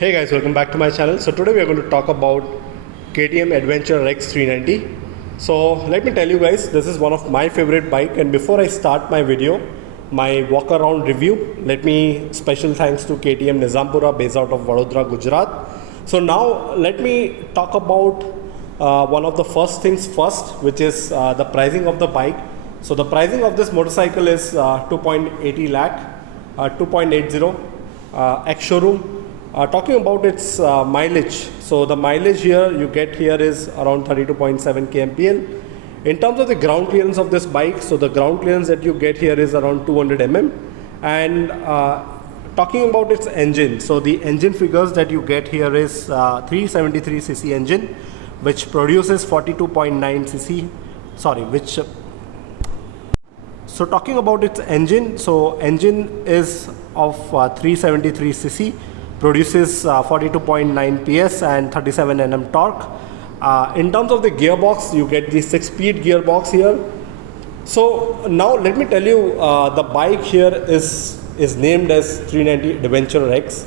Hey guys, welcome back to my channel. So today we are going to talk about KTM Adventure X 390. So let me tell you guys, this is one of my favorite bike, and before I start my video, my walk around review, let me special thanks to KTM Nizampura based out of Vadodara, Gujarat. So now let me talk about one of the first things first, which is the pricing of the bike. So the pricing of this motorcycle is 2.80 lakh, 2.80 ex-showroom. Talking about its mileage, so the mileage here you get here is around 32.7 kmpl. In terms of the ground clearance of this bike, so the ground clearance that you get here is around 200 mm. And talking about its engine, so the engine figures that you get here is 373cc engine, which produces 42.9 cc. So talking about its engine, so engine is of 373cc. Produces 42.9 PS and 37 Nm torque. In terms of the gearbox, you get the 6-speed gearbox here. So now let me tell you, the bike here is named as 390 Adventure X.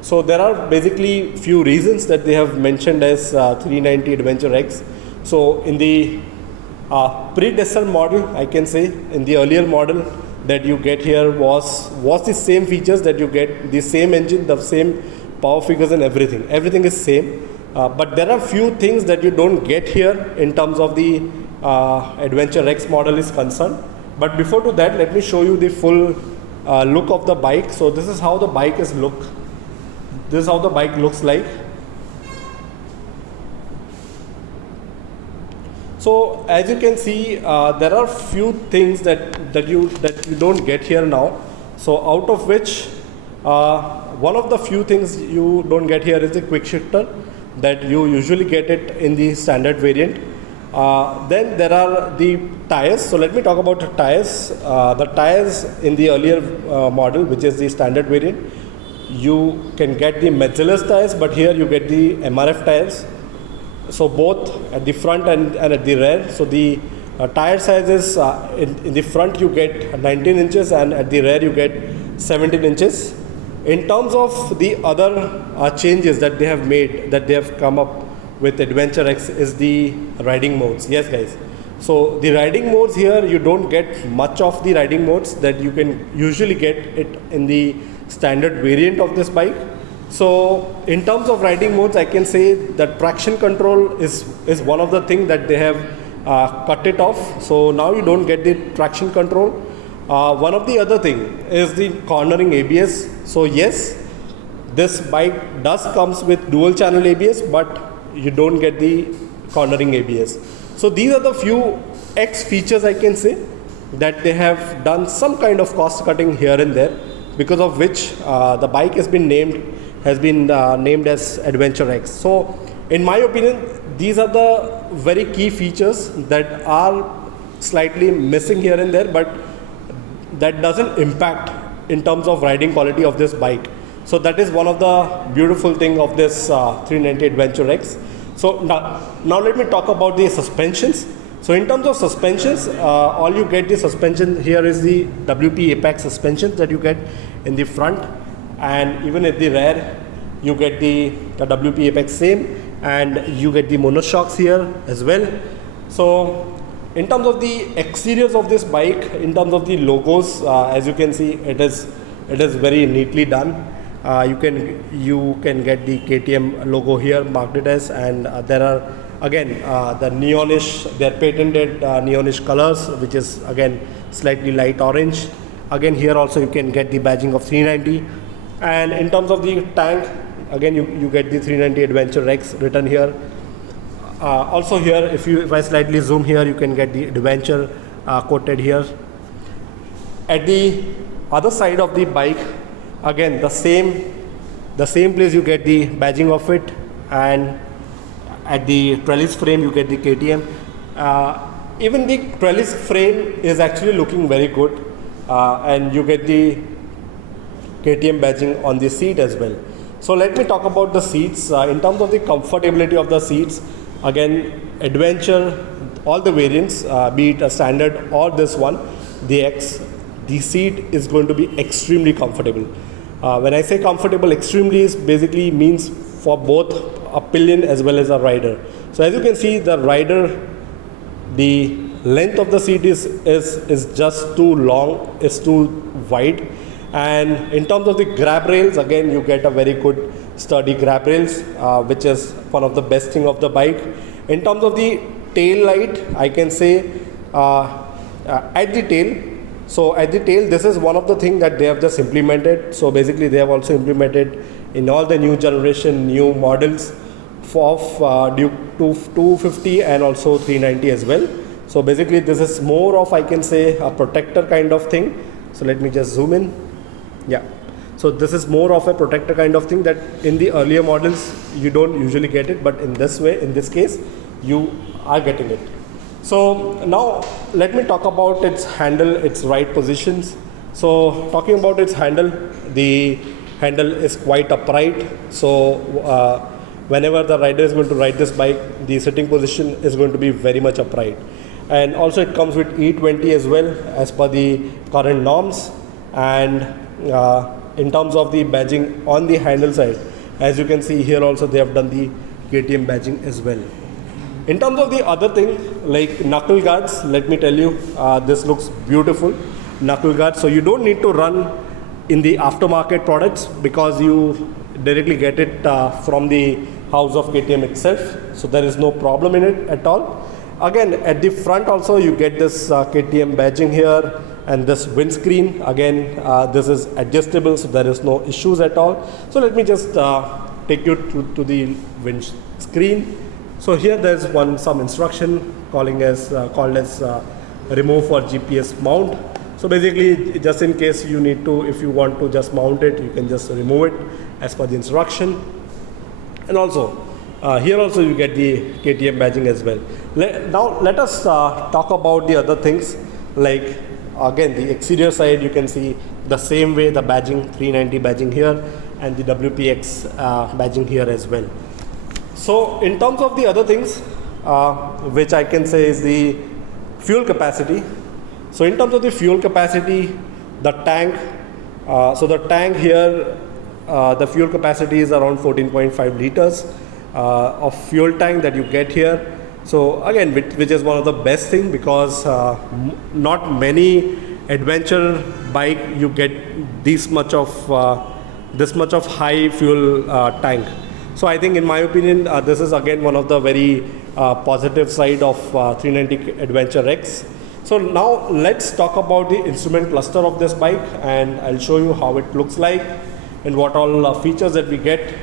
So there are basically few reasons that they have mentioned as 390 Adventure X. So in the predecessor model, I can say, in the earlier model that you get here was the same features that you get, the same engine, the same power figures and everything is same, but there are few things that you don't get here in terms of the Adventure X model is concerned. But before to that, let me show you the full look of the bike. So this is how the bike looks like. So as you can see, there are few things that you don't get here now. So out of which one of the few things you don't get here is the quick shifter that you usually get it in the standard variant. Then there are the tires. So let me talk about the tires. The tires in the earlier model, which is the standard variant, you can get the Merciless tires, but here you get the MRF tires. So both at the front and at the rear. So the tire sizes in the front you get 19 inches and at the rear you get 17 inches. In terms of the other changes that they have made, that they have come up with Adventure X, is the riding modes. Yes guys. So the riding modes here, you don't get much of the riding modes that you can usually get it in the standard variant of this bike. So in terms of riding modes, I can say that traction control is one of the things that they have cut it off. So now you don't get the traction control. One of the other thing is the cornering ABS. So yes, this bike does comes with dual channel ABS, but you don't get the cornering ABS. So these are the few X features I can say that they have done some kind of cost cutting here and there, because of which the bike has been named as Adventure X. So in my opinion, these are the very key features that are slightly missing here and there, but that doesn't impact in terms of riding quality of this bike. So that is one of the beautiful thing of this 390 Adventure X. So now let me talk about the suspensions. So in terms of suspensions, all you get the suspension here is the WP Apex suspension that you get in the front, and even at the rear you get the WP Apex same, and you get the monoshocks here as well. So in terms of the exteriors of this bike, in terms of the logos, as you can see, it is very neatly done. You can get the KTM logo here, marked it as, and there are again the neonish, their patented neonish colors, which is again slightly light orange. Again here also you can get the badging of 390. And in terms of the tank, again you get the 390 Adventure X written here. Also here, if I slightly zoom here, you can get the Adventure quoted here. At the other side of the bike, again the same place you get the badging of it, and at the trellis frame you get the KTM. Even the trellis frame is actually looking very good, and you get the KTM badging on the seat as well. So let me talk about the seats. In terms of the comfortability of the seats, again Adventure, all the variants, be it a standard or this one, the X, the seat is going to be extremely comfortable. When I say comfortable, extremely is basically means for both a pillion as well as a rider. So as you can see, the rider, the length of the seat is just too long, is too wide. And in terms of the grab rails, again you get a very good sturdy grab rails, which is one of the best thing of the bike. In terms of the tail light, I can say at the tail, so at the tail, this is one of the things that they have just implemented. So basically they have also implemented in all the new generation, new models of Duke 250 and also 390 as well. So basically this is more of, I can say, a protector kind of thing. So let me just zoom in. Yeah. So this is more of a protector kind of thing that in the earlier models you don't usually get it, but in this way, in this case, you are getting it. So now let me talk about its handle, its ride positions. So talking about its handle, the handle is quite upright. So whenever the rider is going to ride this bike, the sitting position is going to be very much upright. And also it comes with E20 as well as per the current norms. And in terms of the badging on the handle side, as you can see here also they have done the KTM badging as well. In terms of the other thing like knuckle guards, let me tell you, this looks beautiful, knuckle guards. So you don't need to run in the aftermarket products because you directly get it from the house of KTM itself. So there is no problem in it at all. Again, at the front also you get this KTM badging here and this windscreen. Again, this is adjustable, so there is no issues at all. So let me just take you to the windscreen. So here there is some instruction called as remove for GPS mount. So basically, just in case you need to, if you want to just mount it, you can just remove it as per the instruction. And also here also you get the KTM badging as well. Now let us talk about the other things, like again the exterior side. You can see the same way the badging, 390 badging here and the WPX badging here as well. So in terms of the other things, which I can say is the fuel capacity. So in terms of the fuel capacity, the tank, so the tank here, the fuel capacity is around 14.5 liters of fuel tank that you get here. So again, which is one of the best thing, because not many adventure bike you get this much of high fuel tank. So I think in my opinion, this is again one of the very positive side of 390 Adventure X. So now let's talk about the instrument cluster of this bike, and I'll show you how it looks like and what all features that we get.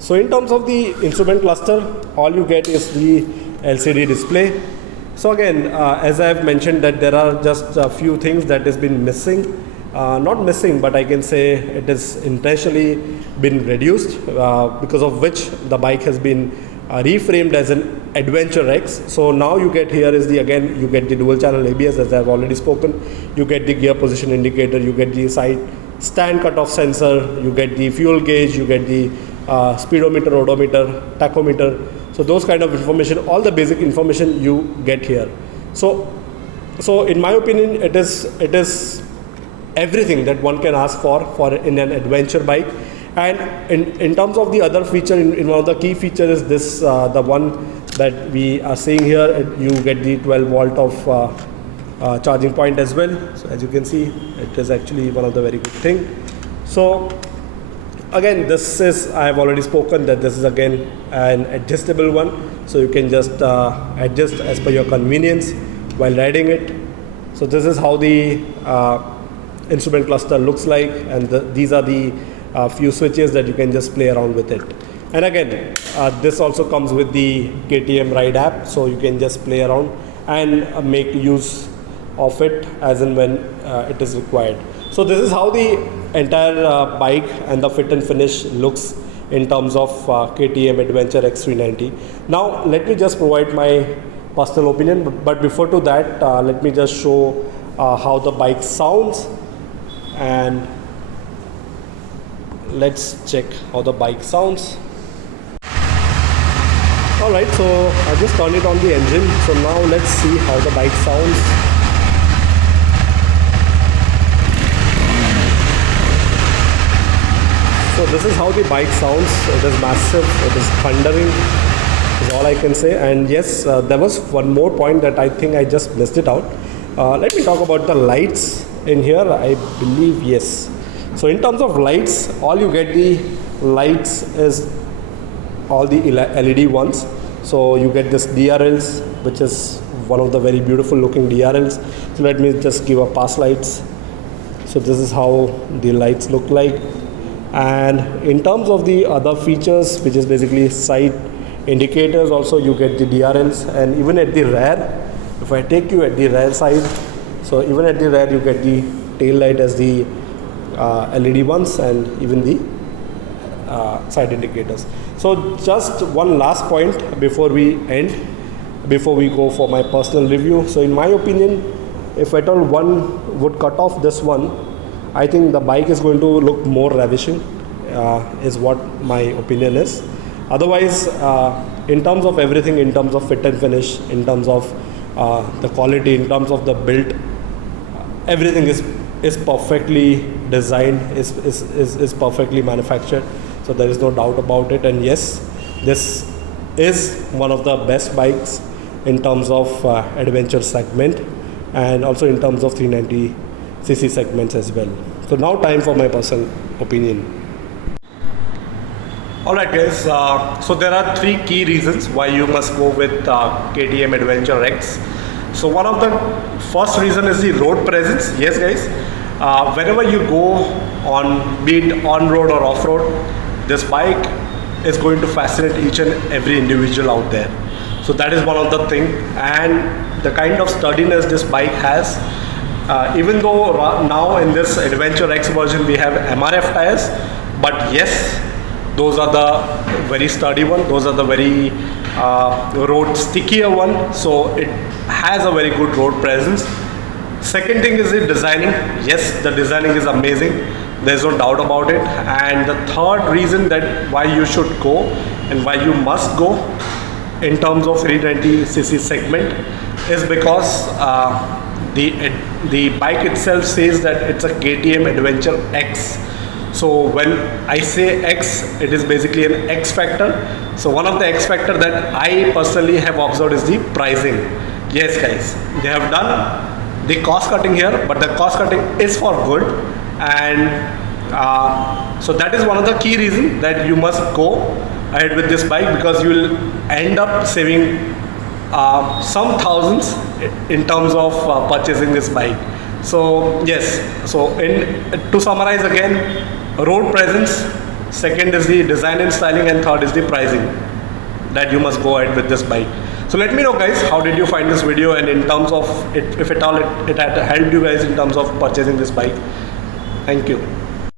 So in terms of the instrument cluster, all you get is the LCD display. So again, as I have mentioned, that there are just a few things that has been missing. Not missing, but I can say it is intentionally been reduced, because of which the bike has been reframed as an Adventure X. So now you get here is the, again you get the dual channel ABS, as I have already spoken. You get the gear position indicator, you get the side stand cutoff sensor, you get the fuel gauge, you get the speedometer, odometer, tachometer. So those kind of information, all the basic information you get here. So in my opinion, it is everything that one can ask for in an adventure bike. And in terms of the other feature, in one of the key features is this, the one that we are seeing here. You get the 12 volt of charging point as well. So as you can see, it is actually one of the very good thing. So again, this is, I have already spoken that this is again an adjustable one. So you can just adjust as per your convenience while riding it. So this is how the instrument cluster looks like, and these are the few switches that you can just play around with it. And again, this also comes with the KTM Ride app, so you can just play around and make use of it as and when it is required. So this is how the entire bike and the fit and finish looks in terms of KTM Adventure X390. Now let me just provide my personal opinion, but before to that, let me just show how the bike sounds, and let's check how the bike sounds. Alright, so I just turned it on the engine. So now let's see how the bike sounds. So this is how the bike sounds. It is massive, it is thundering, is all I can say. And yes, there was one more point that I think I just missed it out. Let me talk about the lights in here. I believe yes. So in terms of lights, all you get the lights is all the LED ones. So you get this DRLs, which is one of the very beautiful looking DRLs. So let me just give a pass lights. So this is how the lights look like. And in terms of the other features, which is basically side indicators, also you get the DRLs. And even at the rear, if I take you at the rear side, so even at the rear you get the tail light as the LED ones, and even the side indicators. So just one last point before we end, before we go for my personal review. So in my opinion, if at all one would cut off this one, I think the bike is going to look more ravishing, is what my opinion is. Otherwise, in terms of everything, in terms of fit and finish, in terms of the quality, in terms of the build, everything is perfectly designed, is perfectly manufactured. So there is no doubt about it. And yes, this is one of the best bikes in terms of adventure segment, and also in terms of 390cc segments as well. So now time for my personal opinion. Alright guys, so there are three key reasons why you must go with KTM Adventure X. So one of the first reason is the road presence. Yes guys, wherever you go on, be it on-road or off-road, this bike is going to fascinate each and every individual out there. So that is one of the thing. And the kind of sturdiness this bike has, even though now in this Adventure X version we have MRF tires, but yes, those are the very sturdy one, those are the very road stickier one, so it has a very good road presence. Second thing is the designing. Yes, the designing is amazing, there's no doubt about it. And the third reason that why you should go and why you must go in terms of 390cc segment is because the bike itself says that it's a KTM Adventure X. So when I say X, it is basically an X factor. So one of the X factor that I personally have observed is the pricing. Yes guys, they have done the cost cutting here, but the cost cutting is for good. And so that is one of the key reasons that you must go ahead with this bike, because you will end up saving some thousands in terms of purchasing this bike. So yes, so to summarize again, road presence, second is the design and styling, and third is the pricing, that you must go ahead with this bike. So let me know guys, how did you find this video, and in terms of it, if at all it had helped you guys in terms of purchasing this bike. Thank you.